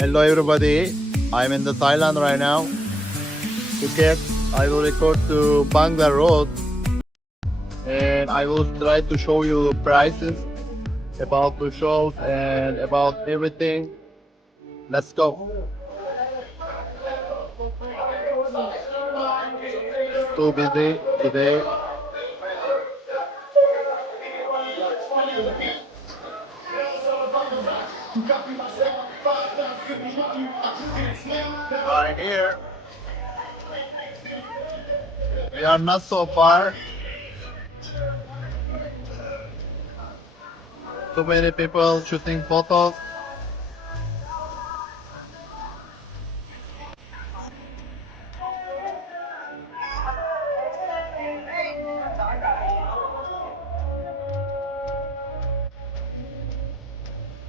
Hello everybody, I'm in the Thailand right now. Phuket. I will record to Bangla Road and I will try to show you prices about the shows and about everything. Let's go. Too busy today. Right here. We are not so far. Too many people shooting photos.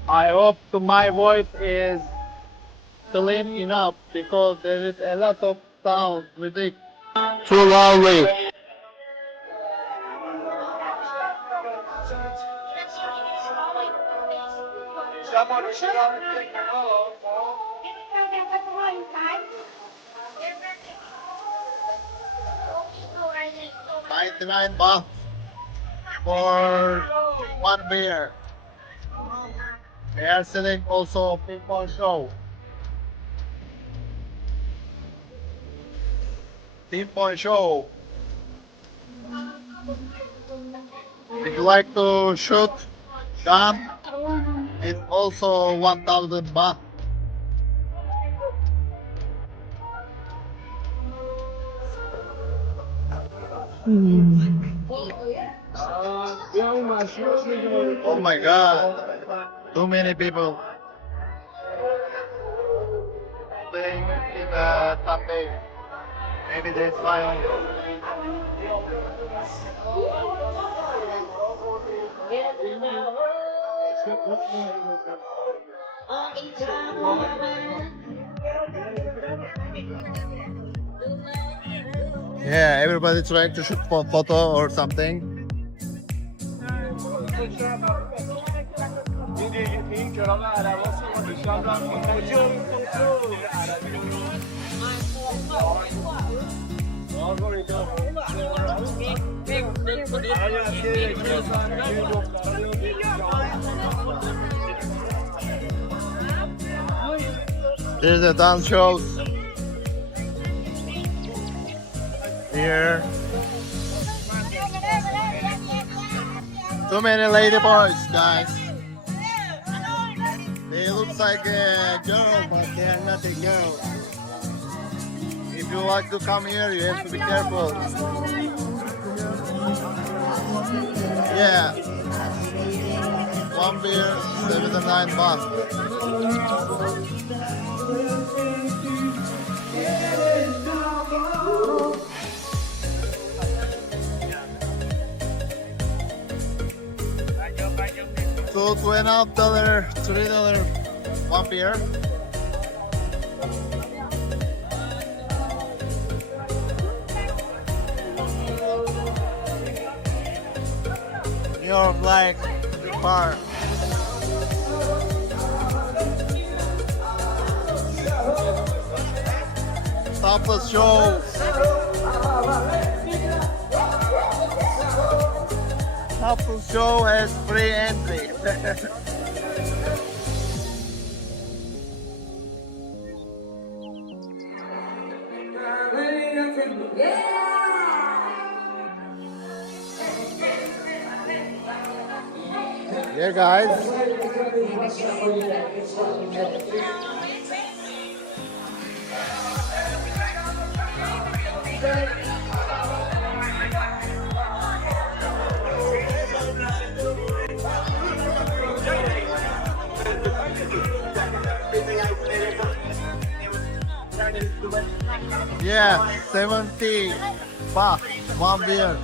I hope my voice is clean enough because there is a lot of sound with it. Too loudly. $99 for one beer. They are selling also pinball show. Pinball show. If you like to shoot gun, it's also 1,000 baht. Oh my god, too many people playing in the Sunday. Maybe they fly. Yeah, everybody trying to shoot for photo or something. There's the dance shows here. Too many lady boys, guys. They look like a girl, but they are not a girl. If you like to come here, you have to be careful. Yeah. One beer, 79 baht. So $2.5, $3, one beer. New York like bar. Topless show. Topless show has free entry. Yeah, guys. Yeah, 70 baht, one beer.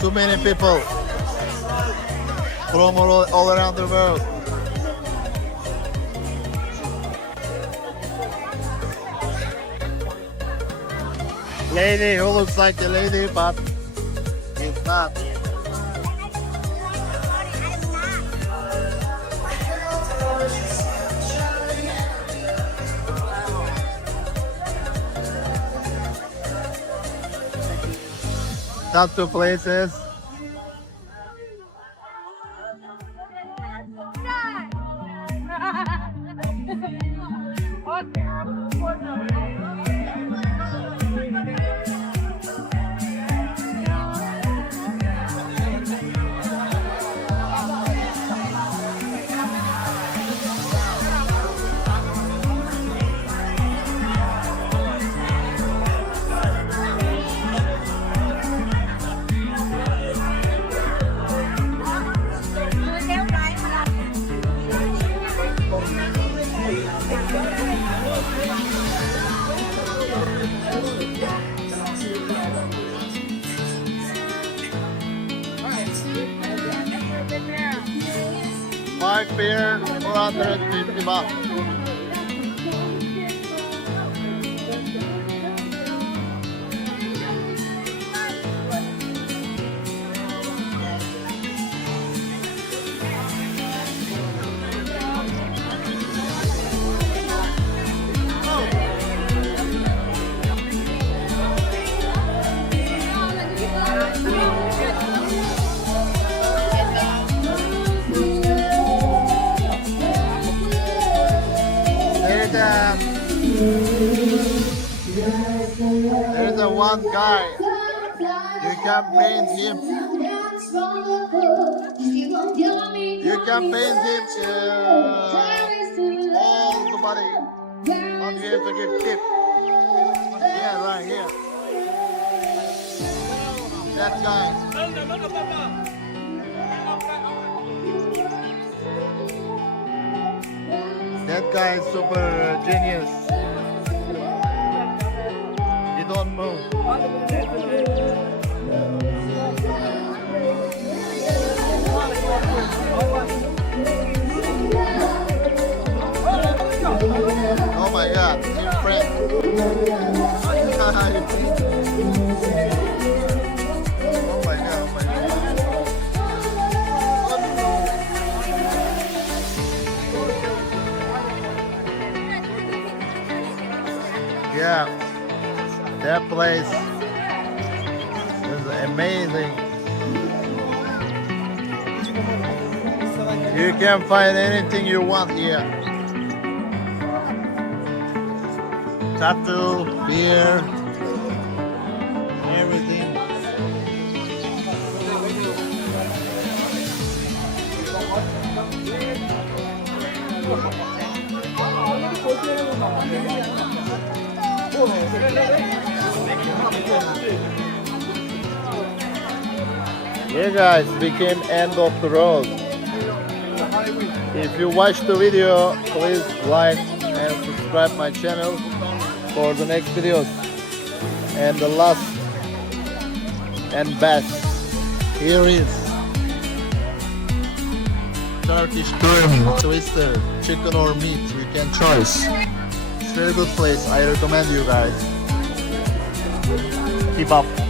Too many people from all around the world. Lady who looks like a lady, but it's not. Top two places. Five beer, 450 baht. There's a one guy. You can paint him. You can paint him all the body. But you have to give tip. Yeah, right here. That guy. That guy is super genius. He don't move. Oh my God, your friend. Oh my God, oh my God. Yeah, that place is amazing. You can find anything you want here. Tattoo, beer, everything. Yeah guys, became end of the road. If you watched the video, please like and subscribe my channel for the next videos. And the last and best, here is Turkish dürüm, twister, chicken or meat, you can choose. It's a very good place, I recommend you guys. Keep up.